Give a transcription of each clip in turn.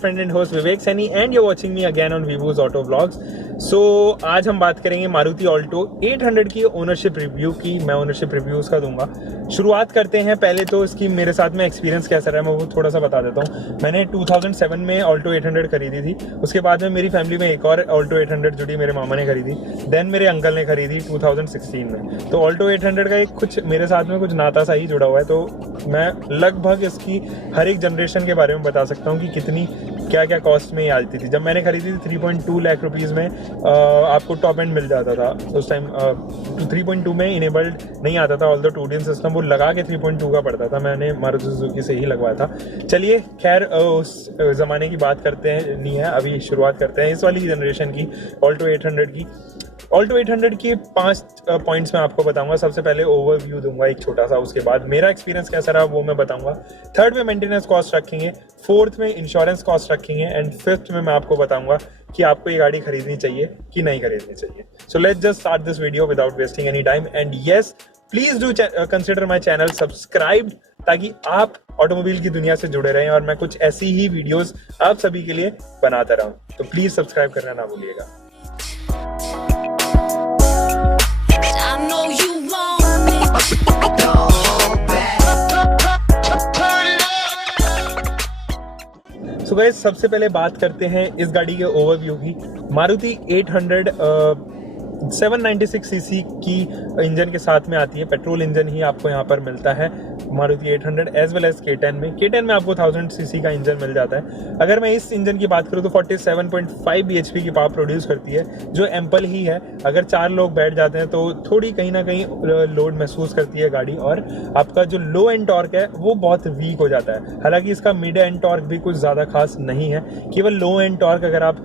friend and host Vivek Saini and you're watching me again on Vivo's Auto Vlogs. So आज हम बात करेंगे Maruti Alto 800 की ownership review की। मैं ओनरशिप रिव्यू उसका दूंगा। शुरुआत करते हैं। पहले तो इसकी मेरे साथ में एक्सपीरियंस कैसा रहा मैं वो थोड़ा सा बता देता हूँ। मैंने 2007 में ऑल्टो 800 खरीदी थी। उसके बाद में मेरी फैमिली में एक और ऑल्टो 800 जुड़ी, मेरे मामा ने खरीदी। देन मेरे अंकल ने खरीदी 2016 में। तो ऑल्टो 800 का एक कुछ मेरे साथ में कुछ नाता सा ही जुड़ा हुआ है। तो मैं लगभग इसकी हर एक जनरेशन के बारे में बता सकता हूँ कि कितनी क्या क्या कॉस्ट में ही आती थी। जब मैंने खरीदी थी 3.2 लाख रुपीज़ में आपको टॉप एंड मिल जाता था उस टाइम। 3.2 में इनेबल्ड नहीं आता था, ऑल द टूडियन सिस्टम वो लगा के 3.2 का पड़ता था। मैंने मारुति सुजुकी से ही लगवाया था। चलिए खैर उस ज़माने की बात करते हैं नहीं है, अभी शुरुआत करते हैं इस वाली जनरेशन की ऑल्टो 800 की। ऑल्टो 800 की 5 पॉइंट्स मैं आपको बताऊंगा। सबसे पहले ओवरव्यू दूंगा एक छोटा सा, उसके बाद मेरा एक्सपीरियंस कैसा रहा वो मैं बताऊंगा। थर्ड में मेंटेनेंस कॉस्ट रखेंगे, फोर्थ में इंश्योरेंस कॉस्ट रखेंगे एंड फिफ्थ में मैं आपको बताऊंगा कि आपको ये गाड़ी खरीदनी चाहिए कि नहीं खरीदनी चाहिए। So let's just start this video without wasting any time and yes please do consider my channel subscribe, ताकि आप ऑटोमोबाइल की दुनिया से जुड़े रहें और मैं कुछ ऐसी ही वीडियोस आप सभी के लिए बनाता रहूं। तो प्लीज सब्सक्राइब करना ना भूलिएगा। So guys, सबसे पहले बात करते हैं इस गाड़ी के ओवरव्यू की। मारुति 800 796 सीसी की इंजन के साथ में आती है। पेट्रोल इंजन ही आपको यहाँ पर मिलता है Maruti 800 as well as K10 में। K10 में आपको 1000 सीसी का इंजन मिल जाता है। अगर मैं इस इंजन की बात करूँ तो 47.5 bhp की पावर प्रोड्यूस करती है, जो एम्पल ही है। अगर 4 लोग बैठ जाते हैं तो थोड़ी कहीं ना कहीं लोड महसूस करती है गाड़ी, और आपका जो लो एंड टॉर्क है वो बहुत वीक हो जाता है। हालांकि इसका मिड एंड टॉर्क भी कुछ ज़्यादा खास नहीं है, केवल लो एंड टॉर्क अगर आप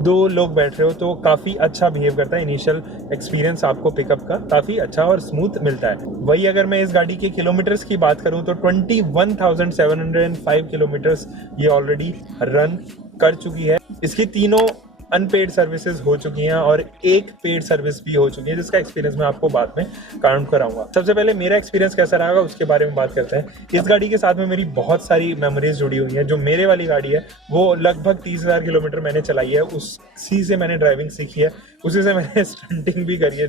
2 लोग बैठ रहे हो तो काफ़ी अच्छा बिहेव करता है। इनिशियल एक्सपीरियंस आपको पिकअप का काफ़ी अच्छा और स्मूथ मिलता है। वही अगर मैं इस गाड़ी के किलोमीटर्स की बात करूं तो 21,705 किलोमीटर्स ये ऑलरेडी रन कर चुकी है। इसकी तीनों अनपेड सर्विसेज हो चुकी हैं और एक पेड सर्विस भी हो चुकी है, जिसका एक्सपीरियंस मैं आपको बाद में काउंट कराऊंगा। सबसे पहले मेरा एक्सपीरियंस कैसा रहा उसके बारे में बात करते हैं। इस गाड़ी के साथ में मेरी बहुत सारी मेमोरीज जुड़ी हुई हैं। जो मेरे वाली गाड़ी है वो लगभग 30,000 किलोमीटर मैंने चलाई है, उसी से मैंने ड्राइविंग सीखी है, उसी से मैंने स्टंटिंग भी करी है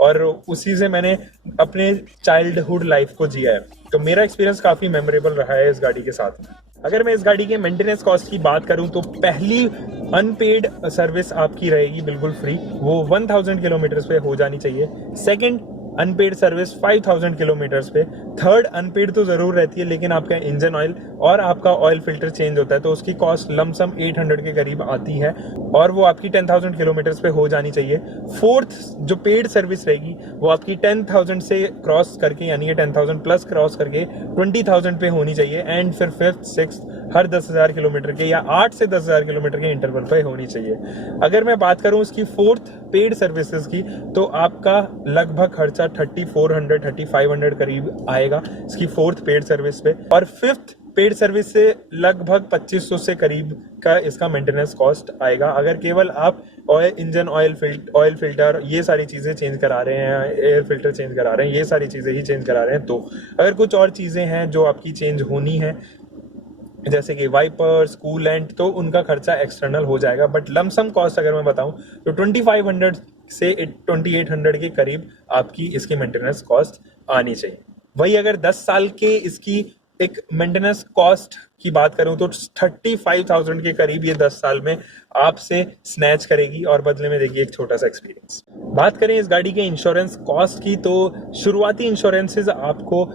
और उसी से मैंने अपने चाइल्डहुड लाइफ को जिया है। तो मेरा एक्सपीरियंस काफ़ी मेमोरेबल रहा है इस गाड़ी के साथ में। अगर मैं इस गाड़ी के मेंटेनेंस कॉस्ट की बात करूं तो पहली अनपेड सर्विस आपकी रहेगी बिल्कुल फ्री, वो 1000 किलोमीटर्स पे हो जानी चाहिए। सेकंड अनपेड सर्विस 5000 किलोमीटर्स पे। थर्ड अनपेड तो ज़रूर रहती है, लेकिन आपका इंजन ऑयल और आपका ऑयल फिल्टर चेंज होता है तो उसकी कॉस्ट लमसम 800 के करीब आती है और वो आपकी 10,000 किलोमीटर्स पे हो जानी चाहिए। फोर्थ जो पेड सर्विस रहेगी वो आपकी 10,000 से क्रॉस करके, यानी कि 10,000 प्लस क्रॉस करके 20,000 पे होनी चाहिए। एंड फिर फिफ्थ सिक्स्थ हर 10,000 किलोमीटर के या 8 से 10,000 किलोमीटर के इंटरवल पे होनी चाहिए। अगर मैं बात करूं इसकी फोर्थ पेड सर्विसेज की तो आपका लगभग खर्चा 3,400-3,500 करीब आएगा इसकी फोर्थ पेड सर्विस पे, और फिफ्थ पेड सर्विस से लगभग 2,500 से करीब का इसका मेंटेनेंस कॉस्ट आएगा। अगर केवल आप इंजन ऑयल फिल्टर ये सारी चीज़ें चेंज करा रहे हैं, एयर फिल्टर चेंज करा रहे हैं, ये सारी चीज़ें ही चेंज करा रहे हैं। तो अगर कुछ और चीज़ें हैं जो आपकी चेंज होनी है जैसे कि वाइपर्स, कूलेंट, तो उनका खर्चा एक्सटर्नल हो जाएगा। बट लमसम कॉस्ट अगर मैं बताऊं तो 2,500 से 2,800 के करीब आपकी इसकी मेंटेनेंस कॉस्ट आनी चाहिए। वही अगर 10 साल के इसकी एक मेंटेनेंस कॉस्ट की बात करूं तो 35,000 के करीब ये 10 साल में आपसे स्नैच करेगी और बदले में देगी एक छोटा सा एक्सपीरियंस। बात करें इस गाड़ी के इंश्योरेंस कॉस्ट की तो शुरुआती इंश्योरेंसेज आपको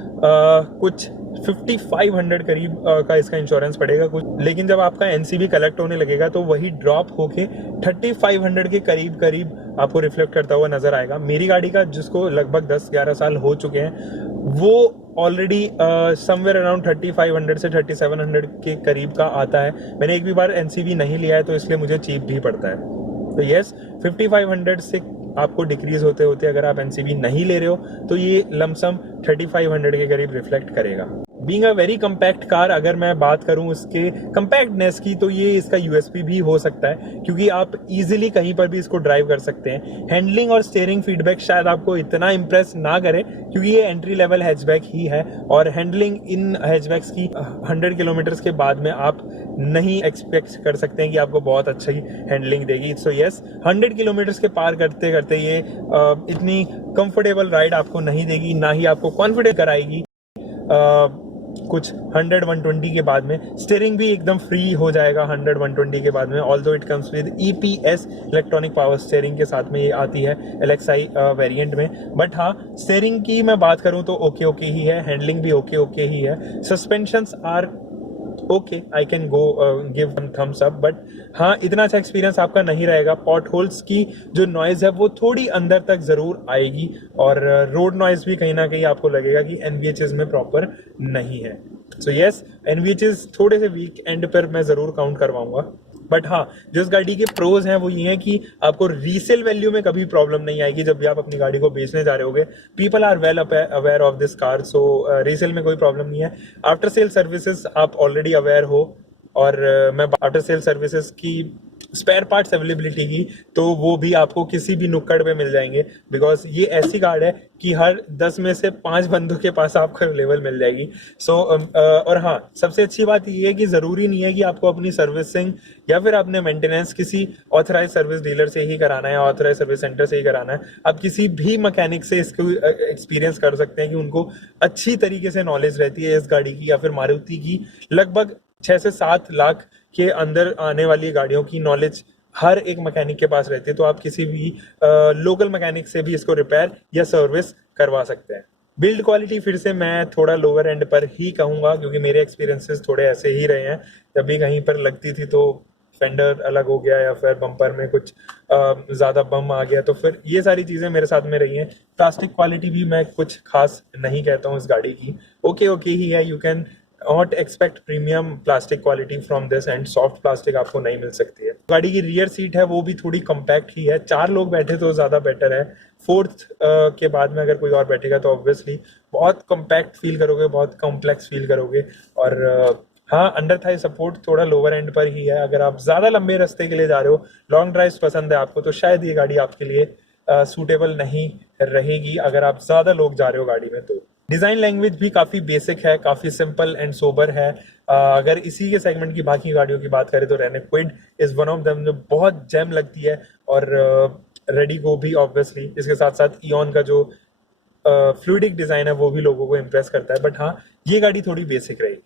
कुछ 5,500 करीब का इसका इंश्योरेंस पड़ेगा कुछ, लेकिन जब आपका एनसीबी कलेक्ट होने लगेगा तो वही ड्रॉप होके 3,500 के करीब आपको रिफ्लेक्ट करता हुआ नजर आएगा। मेरी गाड़ी का जिसको लगभग 10-11 साल हो चुके हैं वो ऑलरेडी समवेयर अराउंड 3,500 से 3,700 के करीब का आता है। मैंने एक भी बार एनसीबी नहीं लिया है तो इसलिए मुझे चीप भी पड़ता है। तो यस 5,500 से आपको डिक्रीज होते होते अगर आप एनसीबी नहीं ले रहे हो तो ये लमसम 3,500 के करीब रिफ्लेक्ट करेगा। Being a very compact car, अगर मैं बात करूं इसके कम्पैक्टनेस की, तो ये इसका यूएसपी भी हो सकता है, क्योंकि आप इजीली कहीं पर भी इसको ड्राइव कर सकते हैं। हैंडलिंग और स्टीयरिंग फीडबैक शायद आपको इतना इंप्रेस ना करे, क्योंकि ये एंट्री लेवल हैचबैक ही है, और हैंडलिंग इन हैचबैक्स की 100 किलोमीटर्स के बाद में आप नहीं एक्सपेक्ट कर सकते हैं कि आपको बहुत अच्छी हैंडलिंग देगी। सो यस, 100 किलोमीटर्स के पार करते करते ये इतनी कंफर्टेबल राइड आपको नहीं देगी, ना ही आपको कॉन्फिडेंट कराएगी। कुछ 100-120 के बाद में स्टीयरिंग भी एकदम फ्री हो जाएगा 100-120 के बाद में, although it comes with EPS electronic power steering के साथ में ये आती है LXi वेरिएंट में। बट हाँ, स्टीयरिंग की मैं बात करूं तो ओके ही है, हैंडलिंग भी ओके ही है, suspensions are okay, I can go give thumbs up. But हाँ, इतना अच्छा एक्सपीरियंस आपका नहीं रहेगा। पॉट होल्स की जो नॉइज है वो थोड़ी अंदर तक जरूर आएगी, और रोड नॉइज भी कहीं ना कहीं आपको लगेगा कि NVHs में प्रॉपर नहीं है। सो यस, NVHs थोड़े से वीक एंड पर मैं जरूर काउंट करवाऊंगा। बट हाँ, जो इस गाड़ी के प्रोज हैं वो ये हैं कि आपको रीसेल वैल्यू में कभी प्रॉब्लम नहीं आएगी जब भी आप अपनी गाड़ी को बेचने जा रहे होगे। People are well aware of this car, so resale में कोई प्रॉब्लम नहीं है। आफ्टर सेल सर्विसेज आप ऑलरेडी अवेयर हो, और मैं आफ्टर सेल सर्विसेज की स्पेयर पार्ट्स अवेलेबिलिटी की, तो वो भी आपको किसी भी नुक्कड़ पे मिल जाएंगे, बिकॉज ये ऐसी कार है कि हर 10 में से 5 बंदों के पास आपको अवेलेबल मिल जाएगी। सो और हाँ, सबसे अच्छी बात ये है कि ज़रूरी नहीं है कि आपको अपनी सर्विसिंग या फिर अपने मेंटेनेंस किसी ऑथराइज सर्विस डीलर से ही कराना है, ऑथराइज सर्विस सेंटर से ही कराना है। आप किसी भी मैकेनिक से इसको एक्सपीरियंस कर सकते हैं कि उनको अच्छी तरीके से नॉलेज रहती है इस गाड़ी की, या फिर मारुति की लगभग 6 से 7 लाख के अंदर आने वाली गाड़ियों की नॉलेज हर एक मैकेनिक के पास रहती है। तो आप किसी भी लोकल मैकेनिक से भी इसको रिपेयर या सर्विस करवा सकते हैं। बिल्ड क्वालिटी फिर से मैं थोड़ा लोअर एंड पर ही कहूँगा, क्योंकि मेरे एक्सपीरियंसेस थोड़े ऐसे ही रहे हैं। जब भी कहीं पर लगती थी तो फेंडर अलग हो गया, या फिर बम्पर में कुछ ज़्यादा बम आ गया, तो फिर ये सारी चीज़ें मेरे साथ में रही हैं। प्लास्टिक क्वालिटी भी मैं कुछ खास नहीं कहता हूँ इस गाड़ी की, ओके ही है। You can not expect premium plastic quality from this, and soft plastic आपको नहीं मिल सकती है। गाड़ी की रियर सीट है वो भी थोड़ी कम्पैक्ट ही है, 4 लोग बैठे तो ज़्यादा बेटर है। 4th के बाद में अगर कोई और बैठेगा तो ऑब्वियसली बहुत कम्पैक्ट फील करोगे, बहुत कॉम्प्लेक्स फील करोगे। और हाँ, अंडर थाई सपोर्ट थोड़ा लोअर एंड पर ही है। अगर आप ज़्यादा लंबे रास्ते के लिए जा रहे हो, लॉन्ग ड्राइव पसंद है आपको, तो शायद ये गाड़ी आपके लिए सूटेबल नहीं रहेगी अगर आप ज़्यादा लोग जा रहे हो गाड़ी में। तो डिज़ाइन लैंग्वेज भी काफ़ी बेसिक है, काफ़ी सिंपल एंड सोबर है। अगर इसी के सेगमेंट की बाकी गाड़ियों की बात करें तो Renault Kwid is one of them, जो बहुत जेम लगती है, और रेडिगो भी ऑब्वियसली। इसके साथ साथ इयॉन का जो फ्लूइडिक डिज़ाइन है वो भी लोगों को इम्प्रेस करता है। बट हाँ, ये गाड़ी थोड़ी बेसिक रहेगी।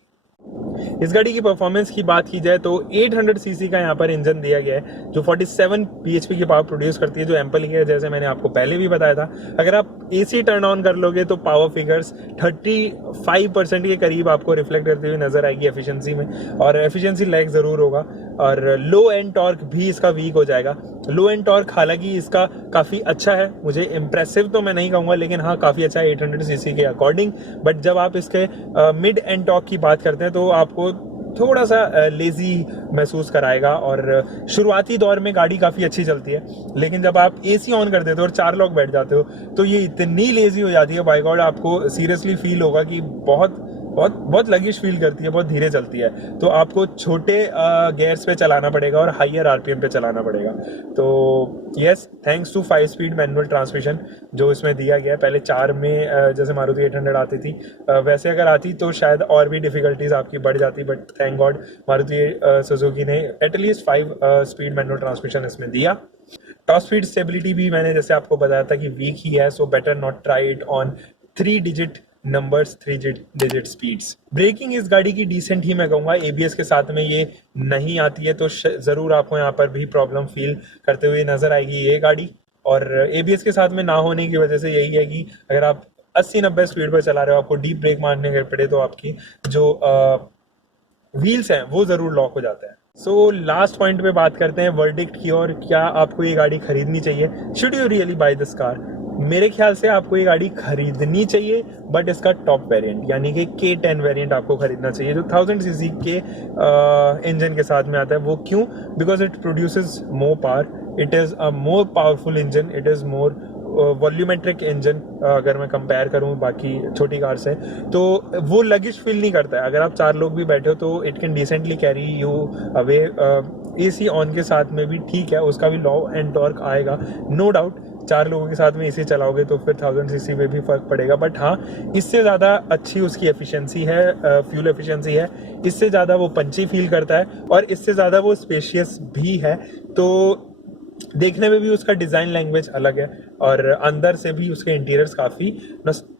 इस गाड़ी की परफॉर्मेंस की बात की जाए तो 800 सीसी का यहाँ पर इंजन दिया गया है, जो 47 bhp की पावर प्रोड्यूस करती है, जो एम्पल ही है, जैसे मैंने आपको पहले भी बताया था। अगर आप AC टर्न ऑन कर लोगे तो पावर फिगर्स 35% के करीब आपको रिफ्लेक्ट करती हुई नजर आएगी एफिशिएंसी में, और एफिशिएंसी लैग जरूर होगा। और लो एंड टॉर्क भी इसका वीक हो जाएगा। लो एंड टॉर्क हालांकि इसका काफ़ी अच्छा है, मुझे इम्प्रेसिव तो मैं नहीं कहूँगा, लेकिन हाँ काफ़ी अच्छा है 800 सीसी के अकॉर्डिंग। बट जब आप इसके मिड एंड टॉर्क की बात करते हैं तो आपको थोड़ा सा लेजी महसूस कराएगा। और शुरुआती दौर में गाड़ी काफ़ी अच्छी चलती है, लेकिन जब आप AC ऑन कर देते हो और 4 लोग बैठ जाते हो तो ये इतनी लेजी हो जाती है, बाय गॉड आपको सीरियसली फील होगा कि बहुत बहुत बहुत लगिश फील करती है, बहुत धीरे चलती है। तो आपको छोटे गेयर्स पे चलाना पड़ेगा और हाइयर RPM पे चलाना पड़ेगा। तो yes, thanks to 5 speed manual transmission जो इसमें दिया गया है। पहले 4 में जैसे मारुति 800 आती थी, वैसे अगर आती तो शायद और भी डिफिकल्टीज आपकी बढ़ जाती, but thank God Maruti Suzuki ने एटलीस्ट 5 स्पीड मैनुअल ट्रांसमिशन इसमें दिया। टॉप स्पीड स्टेबिलिटी भी मैंने जैसे आपको बताया था कि वीक ही है, so better not try it on 3 digit numbers, 3 digit speeds. Braking इस गाड़ी की डिसेंट ही मैं कहूँगा, ABS के साथ में ये नहीं आती है, तो ज़रूर आपको यहाँ पर भी प्रॉब्लम फील करते हुए नजर आएगी ये गाड़ी। और ABS के साथ में ना होने की वजह से यही है कि अगर आप 80-90 स्पीड पर चला रहे हो, आपको डीप ब्रेक मारने के पड़े तो आपकी जो व्हील्स हैं वो ज़रूर लॉक हो जाता है। सो लास्ट पॉइंट पे बात करते हैं वर्डिक्ट की, और क्या आपको ये गाड़ी खरीदनी चाहिए, should you really buy this car. मेरे ख्याल से आपको ये गाड़ी खरीदनी चाहिए, बट इसका टॉप वेरिएंट यानी कि K10 वेरिएंट आपको खरीदना चाहिए, जो 1000 सीसी के इंजन के साथ में आता है। वो क्यों? Because it produces more power, it is a more powerful engine, it is more volumetric engine, अगर मैं कंपेयर करूं बाकी छोटी कार से, तो वो लगिश फील नहीं करता है। अगर आप 4 लोग भी बैठे हो तो it can decently carry you away. AC on के साथ में भी ठीक है, उसका भी लॉ एंड टॉर्क आएगा, नो डाउट। 4 लोगों के साथ में AC चलाओगे तो फिर 1000 सीसी में भी फर्क पड़ेगा, बट हाँ, इससे ज़्यादा अच्छी उसकी एफिशिएंसी है, फ्यूल एफिशिएंसी है, इससे ज़्यादा वो पंची फील करता है और इससे ज़्यादा वो स्पेशियस भी है। तो देखने में भी उसका डिज़ाइन लैंग्वेज अलग है और अंदर से भी उसके इंटीरियर्स काफ़ी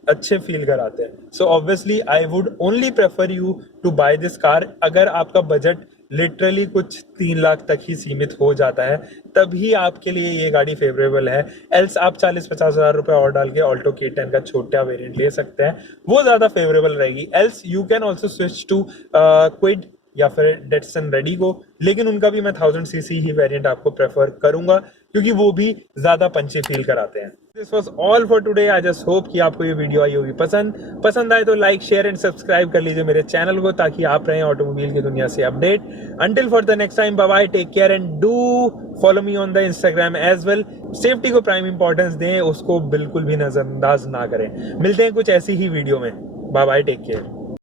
अच्छे फील कराते हैं। So obviously I would only prefer you to buy this car. अगर आपका बजट लिटरली कुछ 3 लाख तक ही सीमित हो जाता है, तभी आपके लिए ये गाड़ी फेवरेबल है। एल्स आप 40-50 हज़ार रुपये और डाल के ऑल्टो K10 का छोटा वेरिएंट ले सकते हैं, वो ज़्यादा फेवरेबल रहेगी। Else you can also switch to Kwid या फिर डेटसन रेडिगो, लेकिन उनका भी मैं 1000 सीसी ही वेरिएंट आपको प्रेफर करूंगा क्योंकि वो भी ज्यादा पंची फील कराते हैं। This was all for today. I just hope कि आपको ये वीडियो आई होगी पसंद आए तो लाइक शेयर एंड सब्सक्राइब कर लीजिए मेरे चैनल को, ताकि आप रहें ऑटोमोबाइल की दुनिया से update. Until for the next time, bye bye, take care and do follow me on the Instagram as well. Safety को प्राइम इंपॉर्टेंस दें, उसको बिल्कुल भी नजरअंदाज ना करें। मिलते हैं कुछ ऐसी ही वीडियो में। Bye bye, take care.